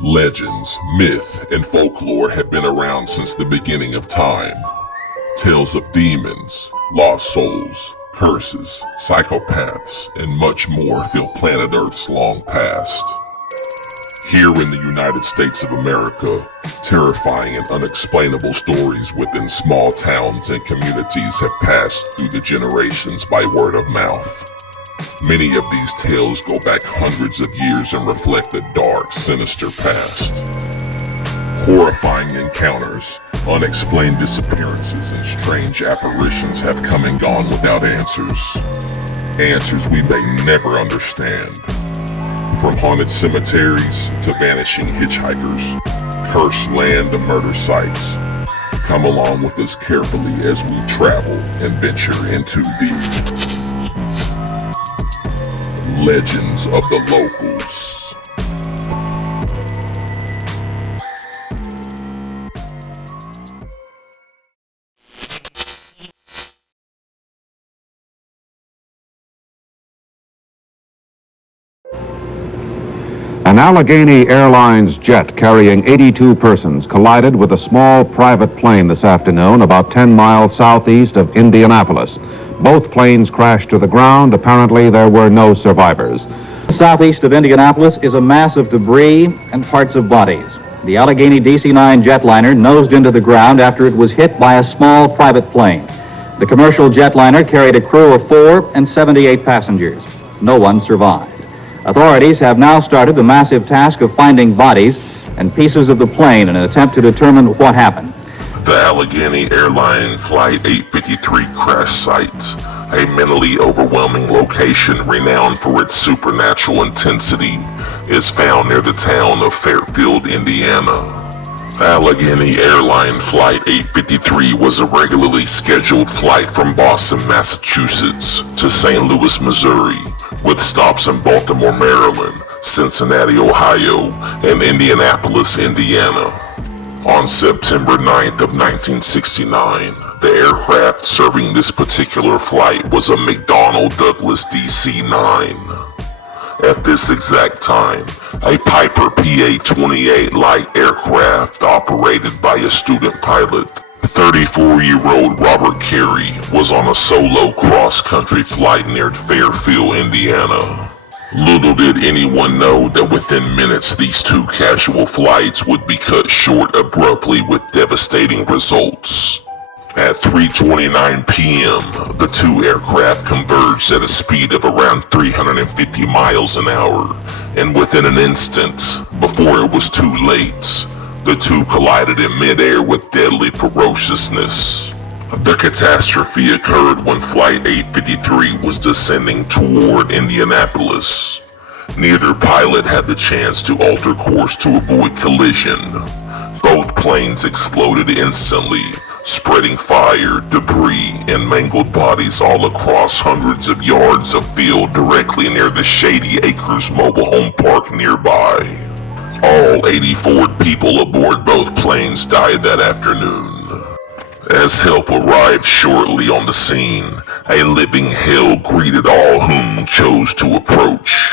Legends, myth, and folklore have been around since the beginning of time. Tales of demons, lost souls, curses, psychopaths, and much more fill planet Earth's long past. Here in the United States of America, terrifying and unexplainable stories within small towns and communities have passed through the generations by word of mouth. Many of these tales go back hundreds of years and reflect a dark, sinister past. Horrifying encounters, unexplained disappearances, and strange apparitions have come and gone without answers. Answers we may never understand. From haunted cemeteries to vanishing hitchhikers, cursed land to murder sites. Come along with us carefully as we travel and venture into the legends of the locals. An Allegheny Airlines jet carrying 82 persons collided with a small private plane this afternoon about 10 miles southeast of Indianapolis. Both planes crashed to the ground. Apparently, there were no survivors. Southeast of Indianapolis is a mass of debris and parts of bodies. The Allegheny DC-9 jetliner nosed into the ground after it was hit by a small private plane. The commercial jetliner carried a crew of 4 and 78 passengers. No one survived. Authorities have now started the massive task of finding bodies and pieces of the plane in an attempt to determine what happened. The Allegheny Airlines Flight 853 crash site, a mentally overwhelming location renowned for its supernatural intensity, is found near the town of Fairfield, Indiana. Allegheny Airline Flight 853 was a regularly scheduled flight from Boston, Massachusetts to St. Louis, Missouri, with stops in Baltimore, Maryland, Cincinnati, Ohio, and Indianapolis, Indiana. On September 9th of 1969, the aircraft serving this particular flight was a McDonnell Douglas DC-9. At this exact time, a Piper PA-28 light aircraft operated by a student pilot, 34-year-old Robert Carey, was on a solo cross-country flight near Fairfield, Indiana. Little did anyone know that within minutes these two casual flights would be cut short abruptly with devastating results. At 3:29 p.m., the two aircraft converged at a speed of around 350 miles an hour, and within an instant, before it was too late, the two collided in midair with deadly ferociousness. The catastrophe occurred when Flight 853 was descending toward Indianapolis. Neither pilot had the chance to alter course to avoid collision. Both planes exploded instantly, spreading fire, debris, and mangled bodies all across hundreds of yards of field directly near the Shady Acres mobile home park nearby. All 84 people aboard both planes died that afternoon. As help arrived shortly on the scene, a living hell greeted all whom chose to approach.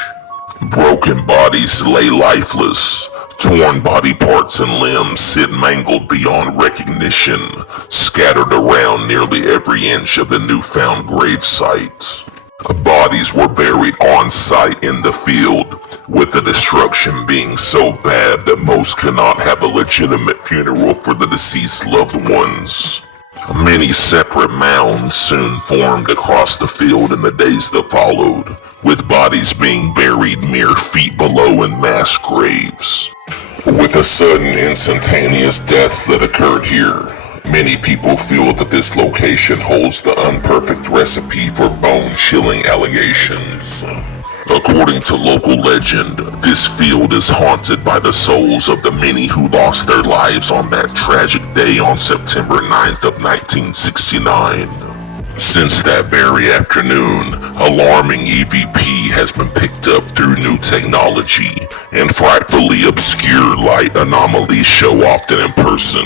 Broken bodies lay lifeless. Torn body parts and limbs sit mangled beyond recognition, scattered around nearly every inch of the newfound grave site. Bodies were buried on site in the field, with the destruction being so bad that most could not have a legitimate funeral for the deceased loved ones. Many separate mounds soon formed across the field in the days that followed, with bodies being buried mere feet below in mass graves. With the sudden instantaneous deaths that occurred here, many people feel that this location holds the unperfect recipe for bone-chilling allegations. According to local legend, this field is haunted by the souls of the many who lost their lives on that tragic day on September 9th of 1969. Since that very afternoon, alarming EVP has been picked up through new technology, and frightfully obscure light anomalies show often in person,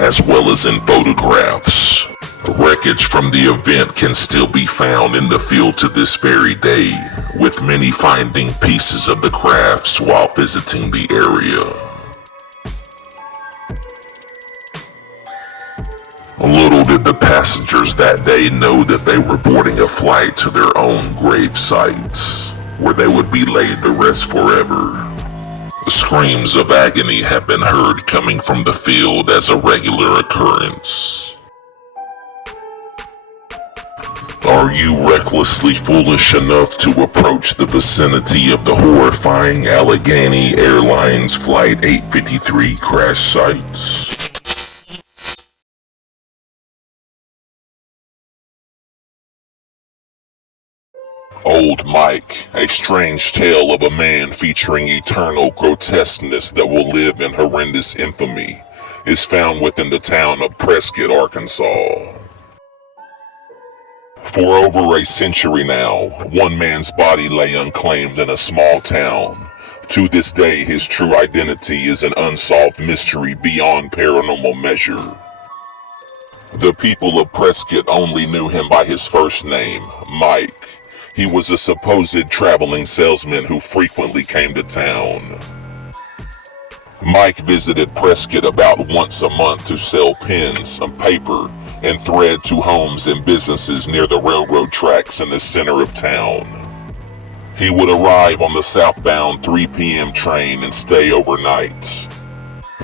as well as in photographs. Wreckage from the event can still be found in the field to this very day, with many finding pieces of the crafts while visiting the area. passengers that day know that they were boarding a flight to their own grave sites, where they would be laid to rest forever. The screams of agony have been heard coming from the field as a regular occurrence. Are you recklessly foolish enough to approach the vicinity of the horrifying Allegheny Airlines Flight 853 crash sites? Old Mike, a strange tale of a man featuring eternal grotesqueness that will live in horrendous infamy, is found within the town of Prescott, Arkansas. For over a century now, one man's body lay unclaimed in a small town. To this day, his true identity is an unsolved mystery beyond paranormal measure. The people of Prescott only knew him by his first name, Mike. He was a supposed traveling salesman who frequently came to town. Mike visited Prescott about once a month to sell pens, some paper, and thread to homes and businesses near the railroad tracks in the center of town. He would arrive on the southbound 3 p.m. train and stay overnight.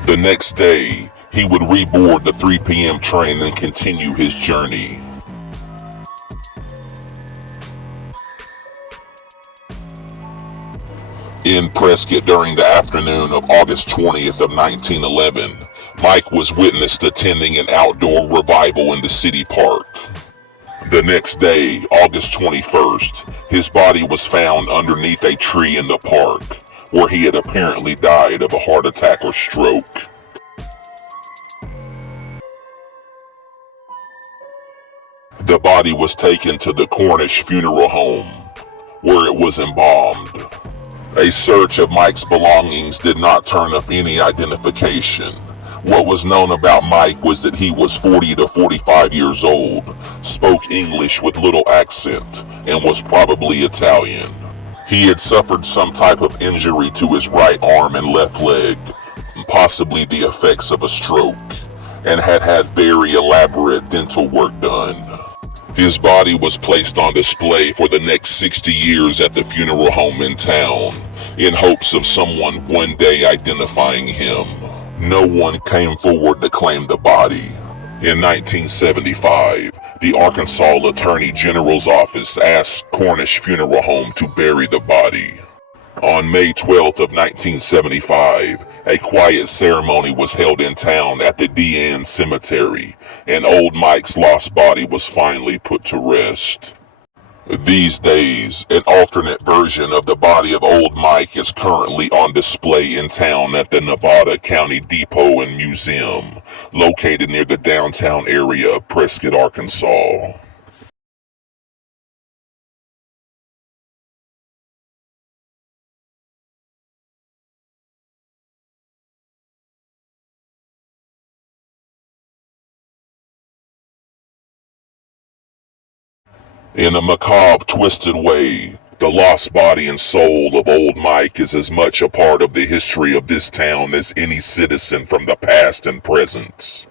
The next day, he would reboard the 3 p.m. train and continue his journey. In Prescott during the afternoon of August 20th of 1911, Mike was witnessed attending an outdoor revival in the city park. The next day, August 21st, his body was found underneath a tree in the park, where he had apparently died of a heart attack or stroke. The body was taken to the Cornish funeral home, where it was embalmed. A search of Mike's belongings did not turn up any identification. What was known about Mike was that he was 40 to 45 years old, spoke English with little accent, and was probably Italian. He had suffered some type of injury to his right arm and left leg, possibly the effects of a stroke, and had had very elaborate dental work done. His body was placed on display for the next 60 years at the funeral home in town, in hopes of someone one day identifying him. No one came forward to claim the body. In 1975, the Arkansas Attorney General's office asked Cornish Funeral Home to bury the body. On May 12th of 1975, a quiet ceremony was held in town at the D.N. Cemetery, and old Mike's lost body was finally put to rest. These days, an alternate version of the body of old Mike is currently on display in town at the Nevada County Depot and Museum, located near the downtown area of Prescott, Arkansas. In a macabre, twisted way, the lost body and soul of old Mike is as much a part of the history of this town as any citizen from the past and present.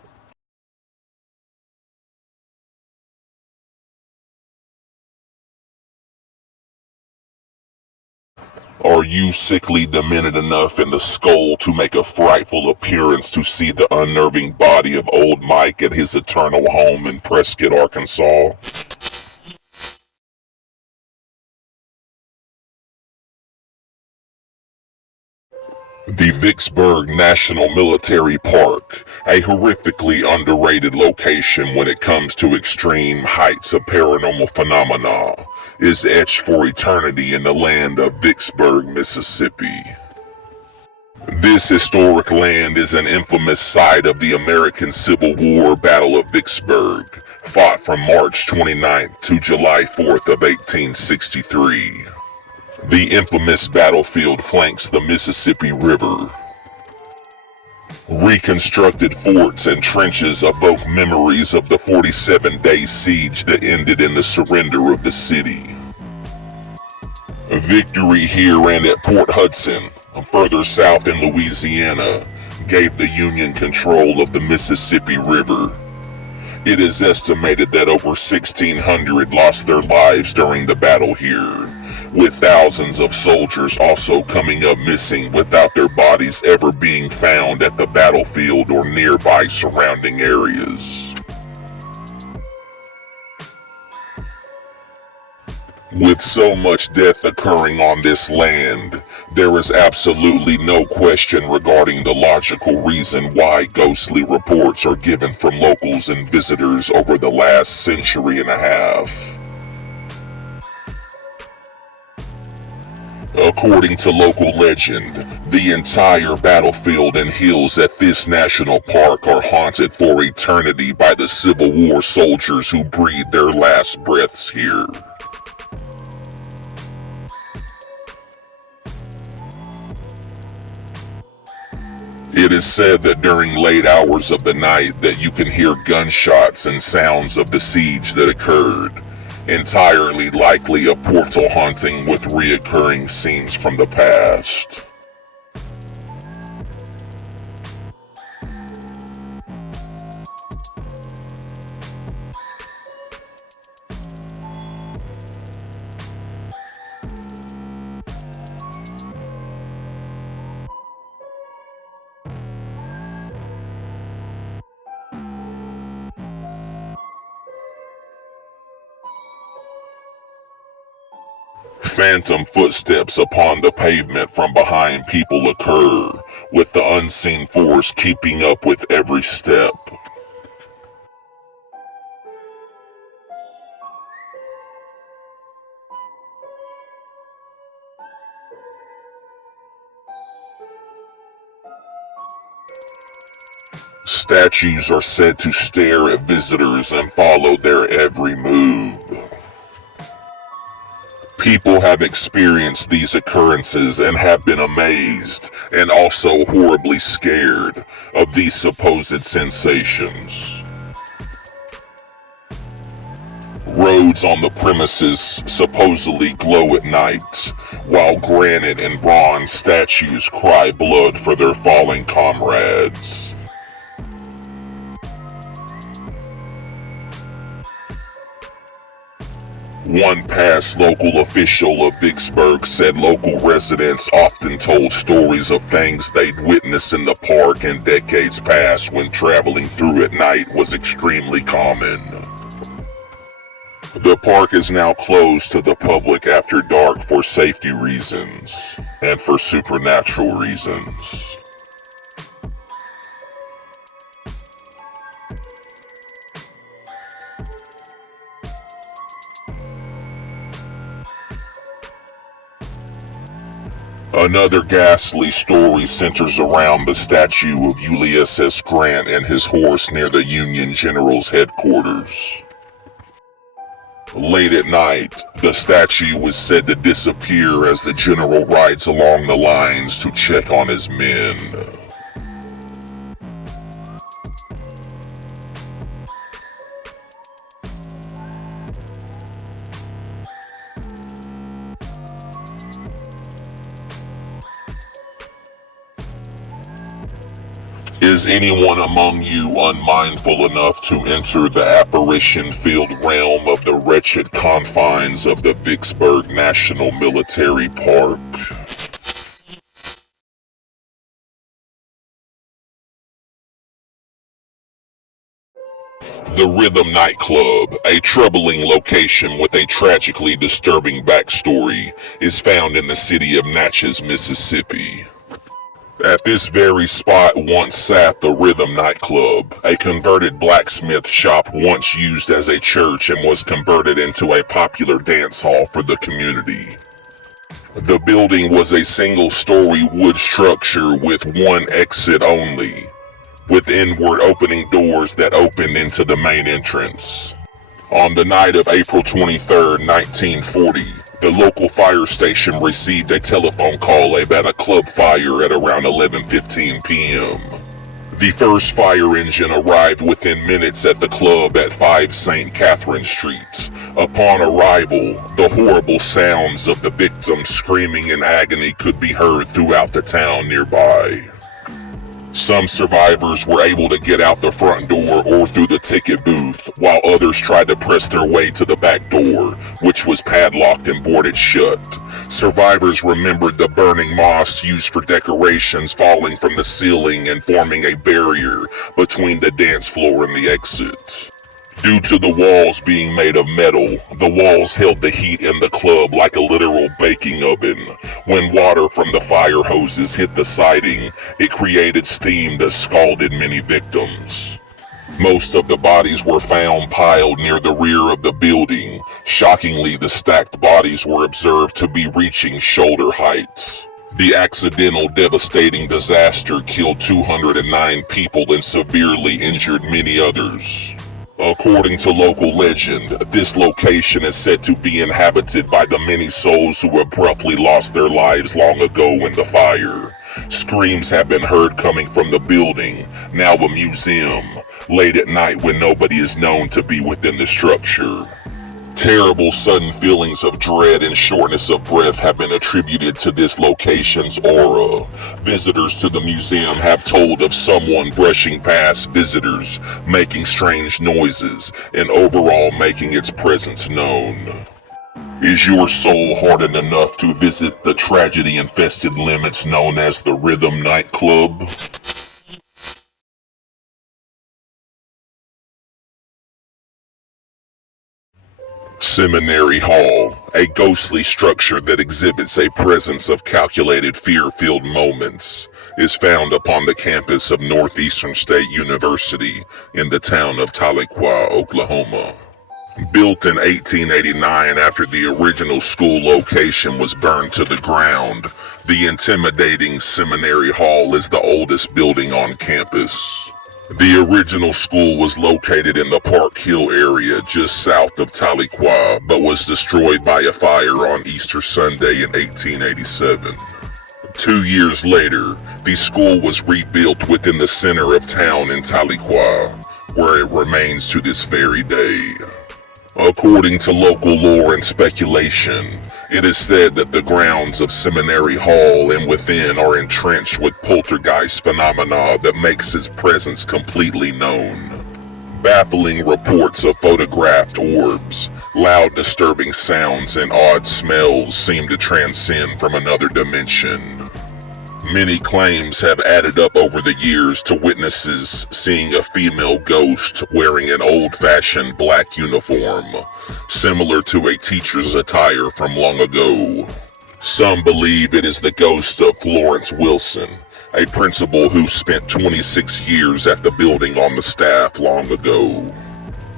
Are you sickly demented enough in the skull to make a frightful appearance to see the unnerving body of old Mike at his eternal home in Prescott, Arkansas? The Vicksburg National Military Park, a horrifically underrated location when it comes to extreme heights of paranormal phenomena, is etched for eternity in the land of Vicksburg, Mississippi. This historic land is an infamous site of the American Civil War Battle of Vicksburg, fought from March 29th to July 4th of 1863. The infamous battlefield flanks the Mississippi River. Reconstructed forts and trenches evoke memories of the 47-day siege that ended in the surrender of the city. Victory here and at Port Hudson, further south in Louisiana, gave the Union control of the Mississippi River. It is estimated that over 1,600 lost their lives during the battle here, with thousands of soldiers also coming up missing without their bodies ever being found at the battlefield or nearby surrounding areas. With so much death occurring on this land, there is absolutely no question regarding the logical reason why ghostly reports are given from locals and visitors over the last century and a half. According to local legend, the entire battlefield and hills at this national park are haunted for eternity by the Civil War soldiers who breathed their last breaths here. It is said that during late hours of the night that you can hear gunshots and sounds of the siege that occurred, entirely likely a portal haunting with reoccurring scenes from the past. Phantom footsteps upon the pavement from behind people occur, with the unseen force keeping up with every step. Statues are said to stare at visitors and follow their every move. People have experienced these occurrences and have been amazed, and also horribly scared, of these supposed sensations. Roads on the premises supposedly glow at night, while granite and bronze statues cry blood for their fallen comrades. One past local official of Vicksburg said local residents often told stories of things they'd witnessed in the park in decades past when traveling through at night was extremely common. The park is now closed to the public after dark for safety reasons and for supernatural reasons. Another ghastly story centers around the statue of Ulysses S. Grant and his horse near the Union General's headquarters. Late at night, the statue was said to disappear as the general rides along the lines to check on his men. Is anyone among you unmindful enough to enter the apparition-filled realm of the wretched confines of the Vicksburg National Military Park? The Rhythm nightclub, a troubling location with a tragically disturbing backstory, is found in the city of Natchez, Mississippi. At this very spot once sat the Rhythm nightclub, a converted blacksmith shop once used as a church and was converted into a popular dance hall for the community. The building was a single-story wood structure with one exit only, with inward opening doors that opened into the main entrance. On the night of April 23, 1940, the local fire station received a telephone call about a club fire at around 11:15 p.m. The first fire engine arrived within minutes at the club at 5 St. Catherine Street. Upon arrival, the horrible sounds of the victims screaming in agony could be heard throughout the town nearby. Some survivors were able to get out the front door or through the ticket booth, while others tried to press their way to the back door, which was padlocked and boarded shut. Survivors remembered the burning moss used for decorations falling from the ceiling and forming a barrier between the dance floor and the exit. Due to the walls being made of metal, the walls held the heat in the club like a literal baking oven. When water from the fire hoses hit the siding, it created steam that scalded many victims. Most of the bodies were found piled near the rear of the building. Shockingly, the stacked bodies were observed to be reaching shoulder heights. The accidental devastating disaster killed 209 people and severely injured many others. According to local legend, this location is said to be inhabited by the many souls who abruptly lost their lives long ago in the fire. Screams have been heard coming from the building, now a museum, late at night when nobody is known to be within the structure. Terrible sudden feelings of dread and shortness of breath have been attributed to this location's aura. Visitors to the museum have told of someone brushing past visitors, making strange noises, and overall making its presence known. Is your soul hardened enough to visit the tragedy-infested limits known as the Rhythm Nightclub? Seminary Hall, a ghostly structure that exhibits a presence of calculated fear-filled moments, is found upon the campus of Northeastern State University in the town of Tahlequah, Oklahoma. Built in 1889 after the original school location was burned to the ground, the intimidating Seminary Hall is the oldest building on campus. The original school was located in the Park Hill area just south of Tahlequah, but was destroyed by a fire on Easter Sunday in 1887. 2 years later, the school was rebuilt within the center of town in Tahlequah, where it remains to this very day. According to local lore and speculation, it is said that the grounds of Seminary Hall and within are entrenched with poltergeist phenomena that makes its presence completely known. Baffling reports of photographed orbs, loud disturbing sounds, and odd smells seem to transcend from another dimension. Many claims have added up over the years to witnesses seeing a female ghost wearing an old-fashioned black uniform, similar to a teacher's attire from long ago. Some believe it is the ghost of Florence Wilson, a principal who spent 26 years at the building on the staff long ago.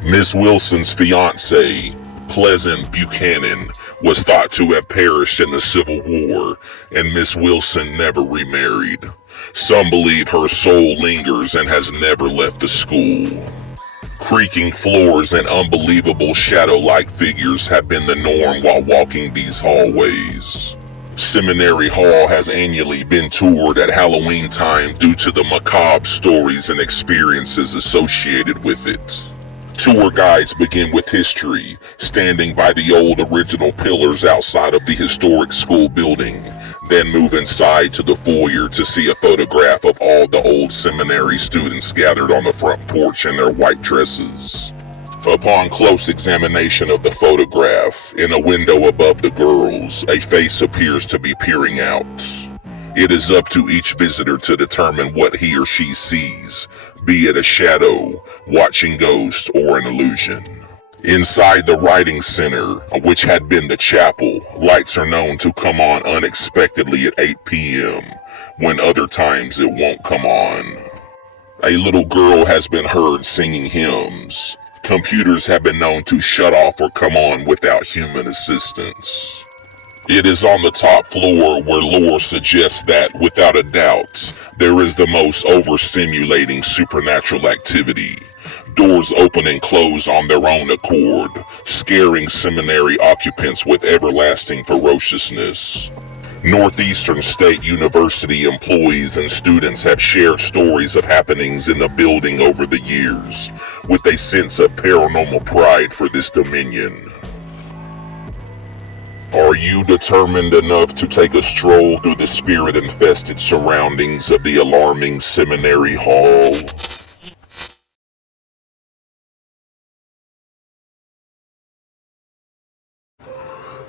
Miss Wilson's fiancé, Pleasant Buchanan, was thought to have perished in the Civil War, and Miss Wilson never remarried. Some believe her soul lingers and has never left the school. Creaking floors and unbelievable shadow-like figures have been the norm while walking these hallways. Seminary Hall has annually been toured at Halloween time due to the macabre stories and experiences associated with it. Tour guides begin with history, standing by the old original pillars outside of the historic school building, then move inside to the foyer to see a photograph of all the old seminary students gathered on the front porch in their white dresses. Upon close examination of the photograph, in a window above the girls, a face appears to be peering out. It is up to each visitor to determine what he or she sees, be it a shadow, watching ghost, or an illusion. Inside the writing center, which had been the chapel, lights are known to come on unexpectedly at 8 p.m., when other times it won't come on. A little girl has been heard singing hymns. Computers have been known to shut off or come on without human assistance. It is on the top floor where lore suggests that, without a doubt, there is the most overstimulating supernatural activity. Doors open and close on their own accord, scaring seminary occupants with everlasting ferociousness. Northeastern State University employees and students have shared stories of happenings in the building over the years, with a sense of paranormal pride for this dominion. Are you determined enough to take a stroll through the spirit-infested surroundings of the alarming Seminary Hall?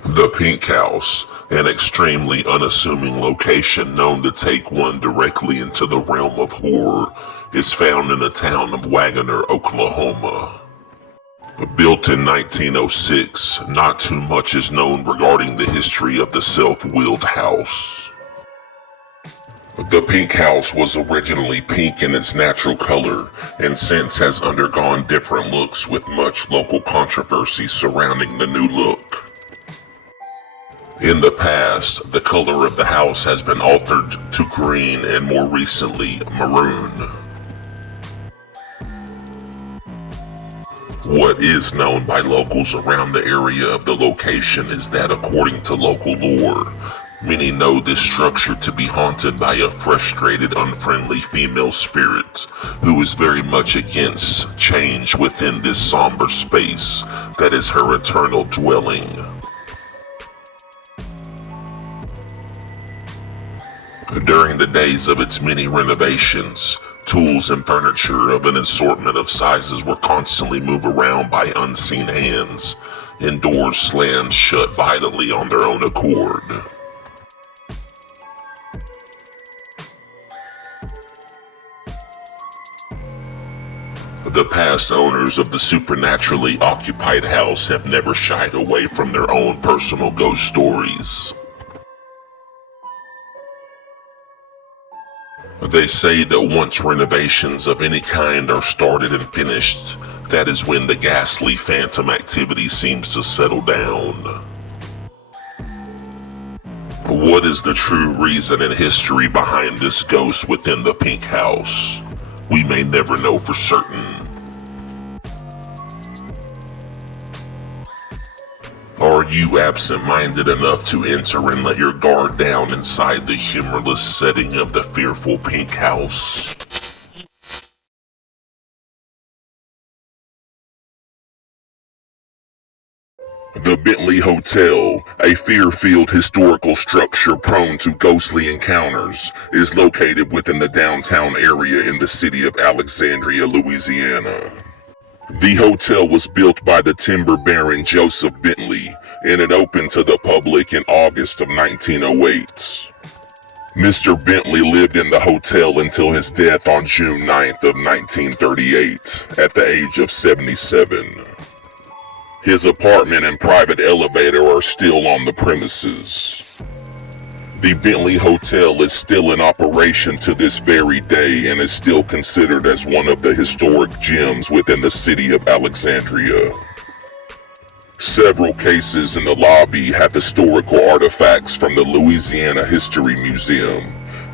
The Pink House, an extremely unassuming location known to take one directly into the realm of horror, is found in the town of Wagoner, Oklahoma. Built in 1906, not too much is known regarding the history of the self-willed house. The Pink House was originally pink in its natural color, and since has undergone different looks with much local controversy surrounding the new look. In the past, the color of the house has been altered to green and more recently, maroon. What is known by locals around the area of the location is that according to local lore, many know this structure to be haunted by a frustrated, unfriendly female spirit who is very much against change within this somber space that is her eternal dwelling. During the days of its many renovations, tools and furniture of an assortment of sizes were constantly moved around by unseen hands, and doors slammed shut violently on their own accord. The past owners of the supernaturally occupied house have never shied away from their own personal ghost stories. They say that once renovations of any kind are started and finished, that is when the ghastly phantom activity seems to settle down. What is the true reason and history behind this ghost within the Pink House? We may never know for certain. Are you absent-minded enough to enter and let your guard down inside the humorless setting of the fearful Pink House? The Bentley Hotel, a fear-filled historical structure prone to ghostly encounters, is located within the downtown area in the city of Alexandria, Louisiana. The hotel was built by the timber baron Joseph Bentley, and it opened to the public in August of 1908. Mr. Bentley lived in the hotel until his death on June 9th of 1938, at the age of 77. His apartment and private elevator are still on the premises. The Bentley Hotel is still in operation to this very day and is still considered as one of the historic gems within the city of Alexandria. Several cases in the lobby have historical artifacts from the Louisiana History Museum,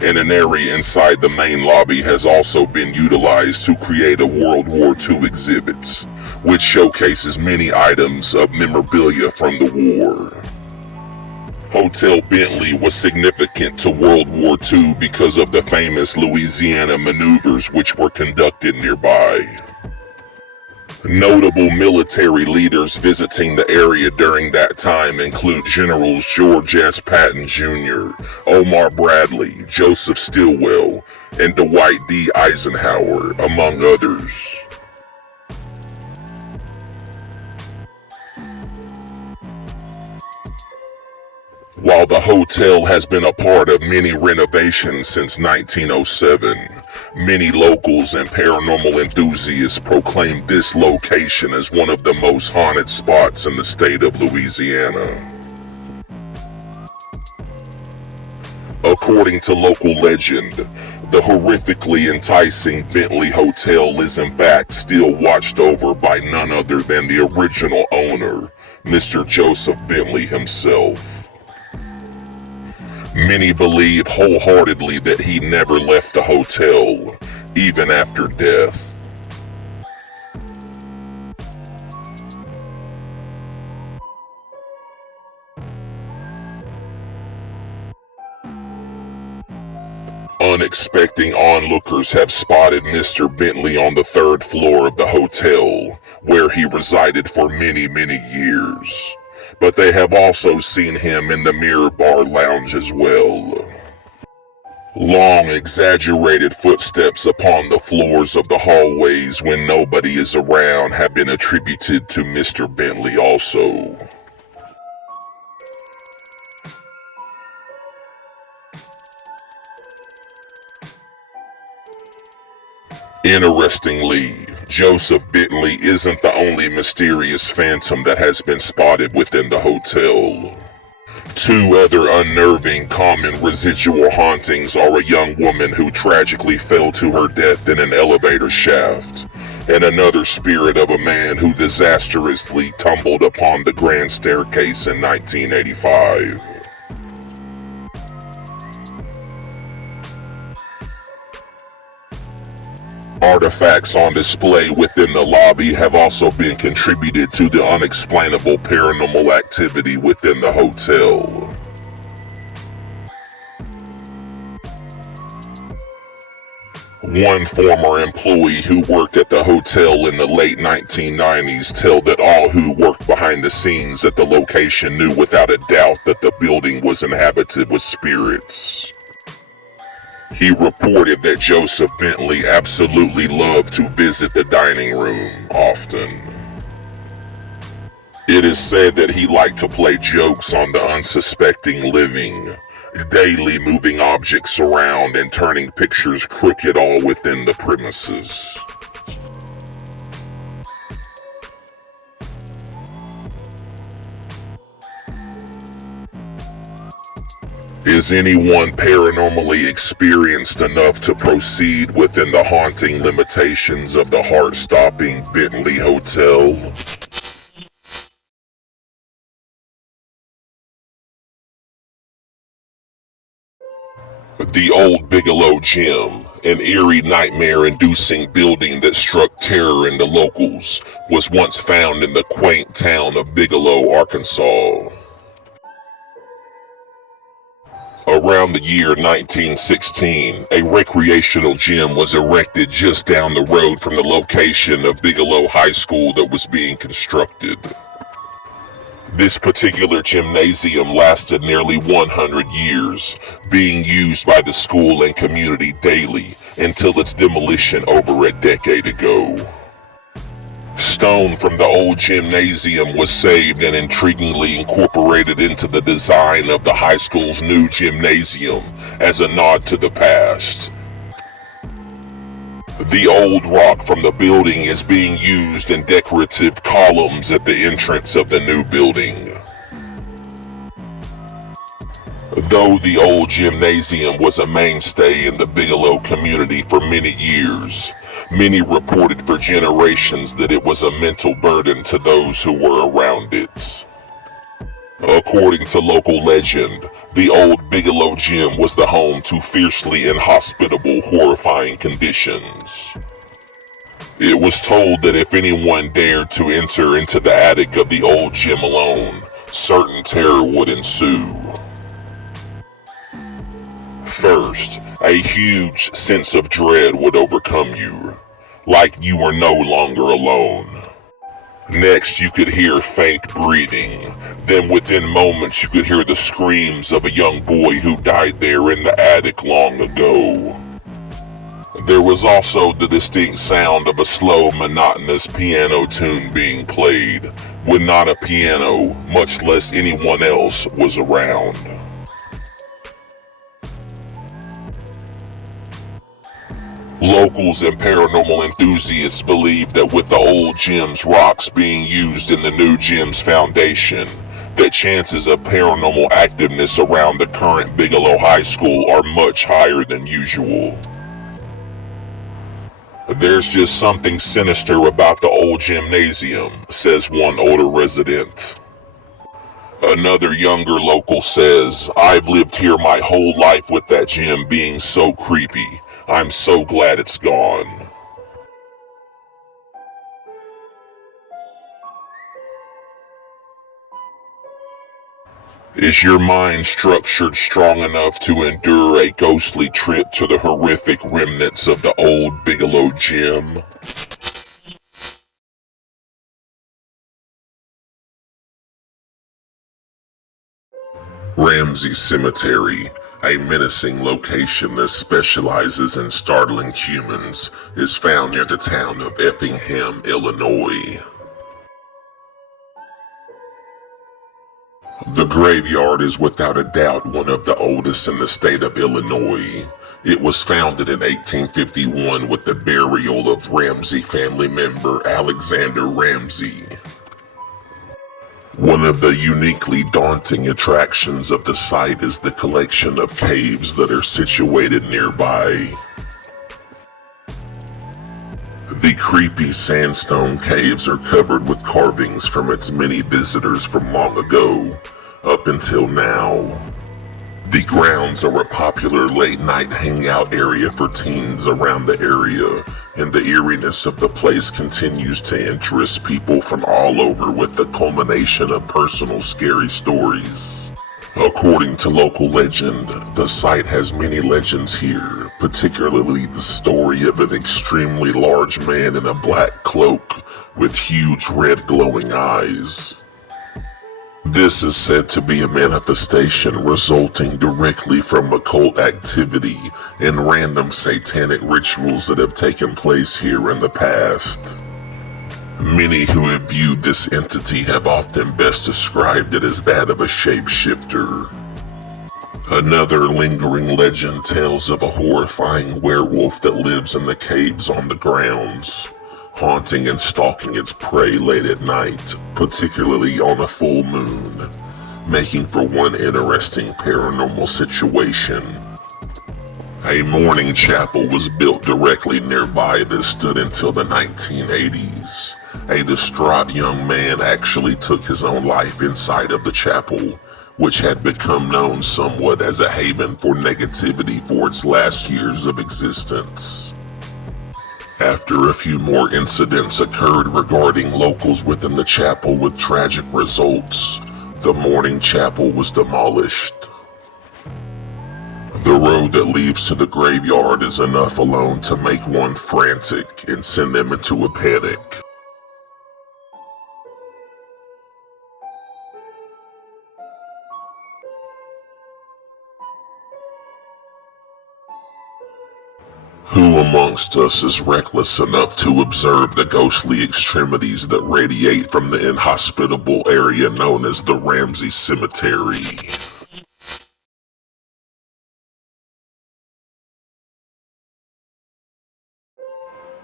and an area inside the main lobby has also been utilized to create a World War II exhibit, which showcases many items of memorabilia from the war. Hotel Bentley was significant to World War II because of the famous Louisiana maneuvers which were conducted nearby. Notable military leaders visiting the area during that time include Generals George S. Patton Jr., Omar Bradley, Joseph Stilwell, and Dwight D. Eisenhower, among others. While the hotel has been a part of many renovations since 1907, many locals and paranormal enthusiasts proclaim this location as one of the most haunted spots in the state of Louisiana. According to local legend, the horrifically enticing Bentley Hotel is in fact still watched over by none other than the original owner, Mr. Joseph Bentley himself. Many believe wholeheartedly that he never left the hotel, even after death. Unexpected onlookers have spotted Mr. Bentley on the third floor of the hotel, where he resided for many years. but they have also seen him in the Mirror Bar Lounge as well. Long, exaggerated footsteps upon the floors of the hallways when nobody is around have been attributed to Mr. Bentley also. Interestingly, Joseph Bentley isn't the only mysterious phantom that has been spotted within the hotel. Two other unnerving common residual hauntings are a young woman who tragically fell to her death in an elevator shaft, and another spirit of a man who disastrously tumbled upon the grand staircase in 1985. Artifacts on display within the lobby have also been contributed to the unexplainable paranormal activity within the hotel. One former employee who worked at the hotel in the late 1990s told that all who worked behind the scenes at the location knew without a doubt that the building was inhabited with spirits. He reported that Joseph Bentley absolutely loved to visit the dining room often. It is said that he liked to play jokes on the unsuspecting living, daily moving objects around and turning pictures crooked all within the premises. Is anyone paranormally experienced enough to proceed within the haunting limitations of the heart-stopping Bentley Hotel? The old Bigelow Gym, an eerie nightmare-inducing building that struck terror in the locals, was once found in the quaint town of Bigelow, Arkansas. Around the year 1916, a recreational gym was erected just down the road from the location of Bigelow High School that was being constructed. This particular gymnasium lasted nearly 100 years, being used by the school and community daily until its demolition over a decade ago. Stone from the old gymnasium was saved and intriguingly incorporated into the design of the high school's new gymnasium as a nod to the past. The old rock from the building is being used in decorative columns at the entrance of the new building. Though the old gymnasium was a mainstay in the Bigelow community for many years, many reported for generations that it was a mental burden to those who were around it. According to local legend, the old Bigelow Gym was the home to fiercely inhospitable, horrifying conditions. It was told that if anyone dared to enter into the attic of the old gym alone, certain terror would ensue. First, a huge sense of dread would overcome you, like you were no longer alone. Next, you could hear faint breathing. Then within moments, you could hear the screams of a young boy who died there in the attic long ago. There was also the distinct sound of a slow, monotonous piano tune being played when not a piano, much less anyone else, was around. Locals and paranormal enthusiasts believe that with the old gym's rocks being used in the new gym's foundation, that chances of paranormal activeness around the current Bigelow High School are much higher than usual. There's just something sinister about the old gymnasium, says one older resident. Another younger local says, I've lived here my whole life with that gym being so creepy. I'm so glad it's gone. Is your mind structured strong enough to endure a ghostly trip to the horrific remnants of the old Bigelow Gym? Ramsey Cemetery, a menacing location that specializes in startling humans, is found near the town of Effingham, Illinois. The graveyard is without a doubt one of the oldest in the state of Illinois. It was founded in 1851 with the burial of Ramsey family member Alexander Ramsey. One of the uniquely daunting attractions of the site is the collection of caves that are situated nearby. The creepy sandstone caves are covered with carvings from its many visitors from long ago, up until now. The grounds are a popular late-night hangout area for teens around the area, and the eeriness of the place continues to interest people from all over with the culmination of personal scary stories. According to local legend, the site has many legends here, particularly the story of an extremely large man in a black cloak with huge red glowing eyes. This is said to be a manifestation resulting directly from occult activity and random satanic rituals that have taken place here in the past. Many who have viewed this entity have often best described it as that of a shapeshifter. Another lingering legend tells of a horrifying werewolf that lives in the caves on the grounds, haunting and stalking its prey late at night, particularly on a full moon, making for one interesting paranormal situation. A mourning chapel was built directly nearby that stood until the 1980s. A distraught young man actually took his own life inside of the chapel, which had become known somewhat as a haven for negativity for its last years of existence. After a few more incidents occurred regarding locals within the chapel with tragic results, the mourning chapel was demolished. The road that leads to the graveyard is enough alone to make one frantic and send them into a panic. Who amongst us is reckless enough to observe the ghostly extremities that radiate from the inhospitable area known as the Ramsey Cemetery?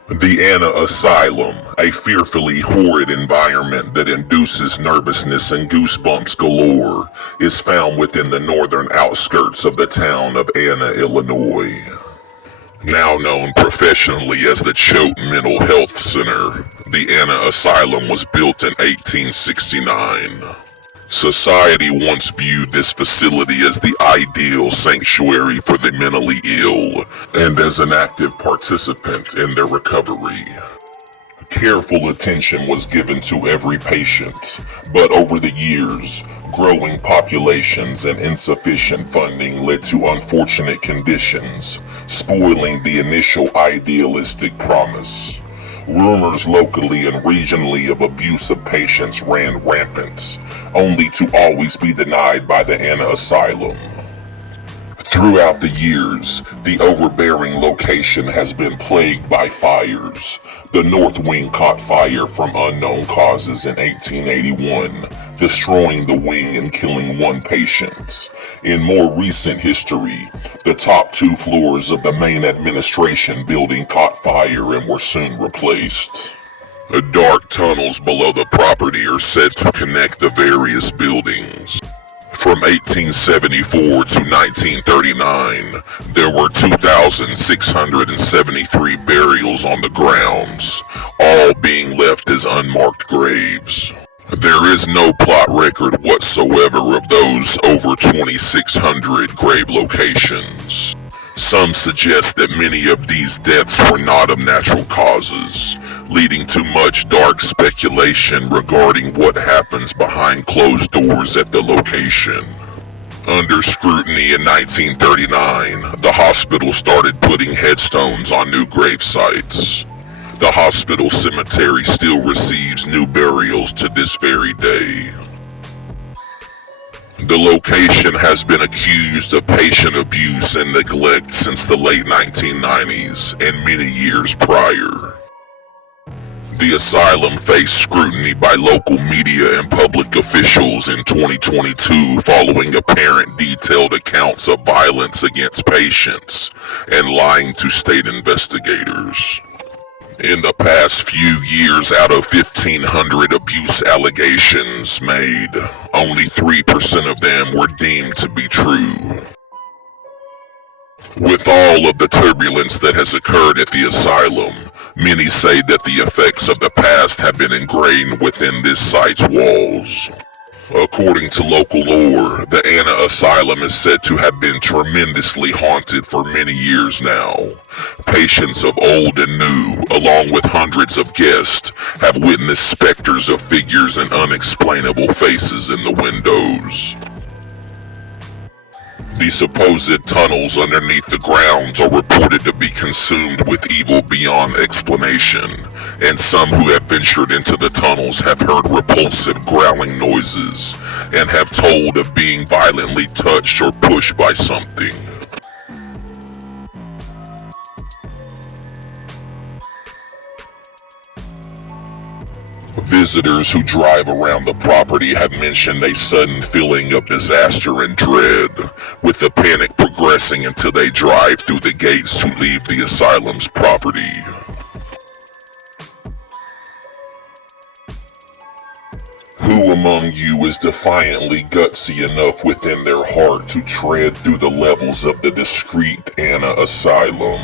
The ASYLUM, a fearfully horrid environment that induces nervousness and goosebumps galore, is found within the northern outskirts of the town of Anna, Illinois. Now known professionally as the Choate Mental Health Center, the Anna Asylum was built in 1869. Society once viewed this facility as the ideal sanctuary for the mentally ill, and as an active participant in their recovery. Careful attention was given to every patient, but over the years, growing populations and insufficient funding led to unfortunate conditions, spoiling the initial idealistic promise. Rumors locally and regionally of abuse of patients ran rampant, only to always be denied by the Anna Asylum. Throughout the years, the overbearing location has been plagued by fires. The North Wing caught fire from unknown causes in 1881, destroying the wing and killing one patient. In more recent history, the top 2 floors of the main administration building caught fire and were soon replaced. The dark tunnels below the property are said to connect the various buildings. From 1874 to 1939, there were 2,673 burials on the grounds, all being left as unmarked graves. There is no plot record whatsoever of those over 2,600 grave locations. Some suggest that many of these deaths were not of natural causes, leading to much dark speculation regarding what happens behind closed doors at the location. Under scrutiny in 1939, the hospital started putting headstones on new grave sites. The hospital cemetery still receives new burials to this very day. The location has been accused of patient abuse and neglect since the late 1990s and many years prior. The asylum faced scrutiny by local media and public officials in 2022 following apparent detailed accounts of violence against patients and lying to state investigators. In the past few years, out of 1,500 abuse allegations made, only 3% of them were deemed to be true. With all of the turbulence that has occurred at the asylum, many say that the effects of the past have been ingrained within this site's walls. According to local lore, the Anna Asylum is said to have been tremendously haunted for many years now. Patients of old and new, along with hundreds of guests, have witnessed specters of figures and unexplainable faces in the windows. The supposed tunnels underneath the grounds are reported to be consumed with evil beyond explanation, and some who have ventured into the tunnels have heard repulsive growling noises, and have told of being violently touched or pushed by something. Visitors who drive around the property have mentioned a sudden feeling of disaster and dread, with the panic progressing until they drive through the gates to leave the asylum's property. Who among you is defiantly gutsy enough within their heart to tread through the levels of the discreet Anna Asylum?